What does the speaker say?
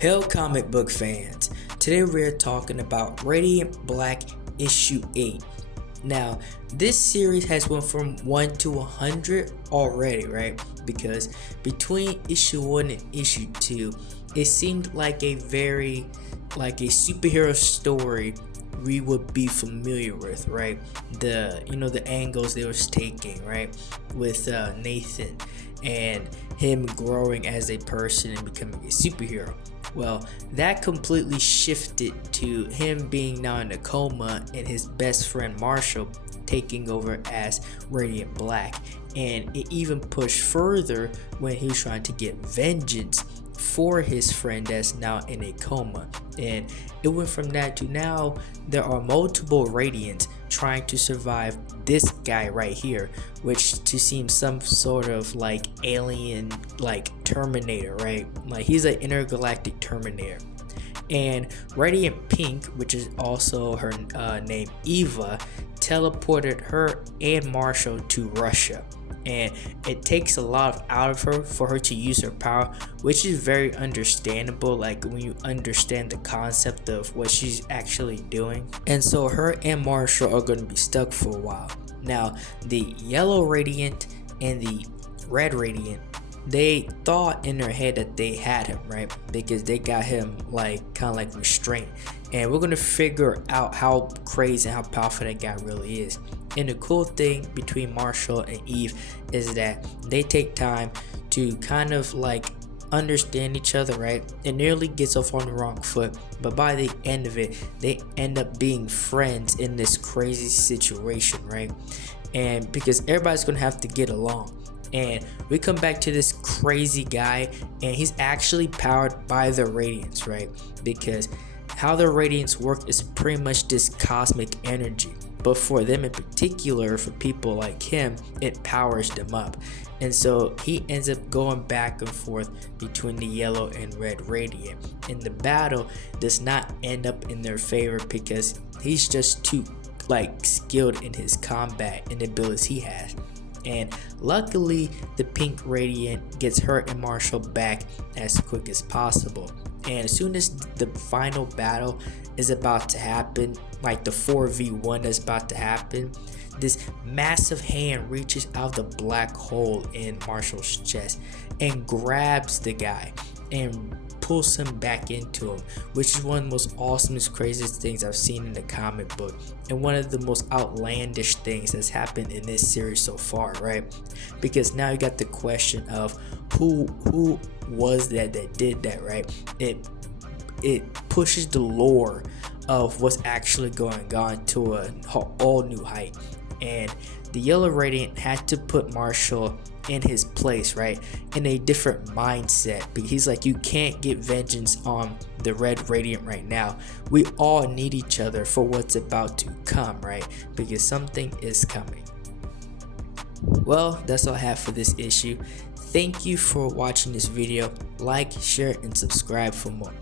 Hello comic book fans, today we're talking about Radiant Black issue 8. Now this series has went from 1 to 100 already, right? Because between issue 1 and issue 2 it seemed like a superhero story we would be familiar with, right? The angles they was taking, right, with Nathan and him growing as a person and becoming a superhero. Well, that completely shifted to him being now in a coma and his best friend Marshall taking over as Radiant Black. And it even pushed further when he was trying to get vengeance for his friend that's now in a coma. And it went from that to now there are multiple Radiants trying to survive this guy right here, which to seem some sort of like alien, like Terminator, right? Like he's an intergalactic Terminator. And Radiant Pink, which is also her name Eva, teleported her and Marshall to Russia. And it takes a lot out of her for her to use her power, which is very understandable, like when you understand the concept of what she's actually doing. And so her and Marshall are going to be stuck for a while. Now the yellow Radiant and the red Radiant, they thought in their head that they had him, right? Because they got him like kind of like restrained. And we're going to figure out how crazy and how powerful that guy really is. And the cool thing between Marshall and Eve is that they take time to kind of like understand each other, right? It nearly gets off on the wrong foot, but by the end of it they end up being friends in this crazy situation, right? And because everybody's gonna have to get along. And we come back to this crazy guy, and he's actually powered by the Radiance, right? Because how the Radiance work is pretty much this cosmic energy. But for them in particular, for people like him, it powers them up. And so he ends up going back and forth between the yellow and red Radiant. And the battle does not end up in their favor because he's just too like skilled in his combat and the abilities he has. And luckily the pink Radiant gets her and Marshall back as quick as possible. And as soon as the final battle is about to happen, like the 4v1 that's about to happen, this massive hand reaches out the black hole in Marshall's chest and grabs the guy and pulls him back into him, which is one of the most awesomest, craziest things I've seen in the comic book, and one of the most outlandish things that's happened in this series so far, right? Because now you got the question of who was that did that, right? It pushes the lore of what's actually going on to an all new height. And the yellow Radiant had to put Marshall in his place, right, in a different mindset, because he's like, you can't get vengeance on the red Radiant right now. We all need each other for what's about to come, right? Because something is coming. Well, that's all I have for this issue. Thank you for watching this video. Like, share, and subscribe for more.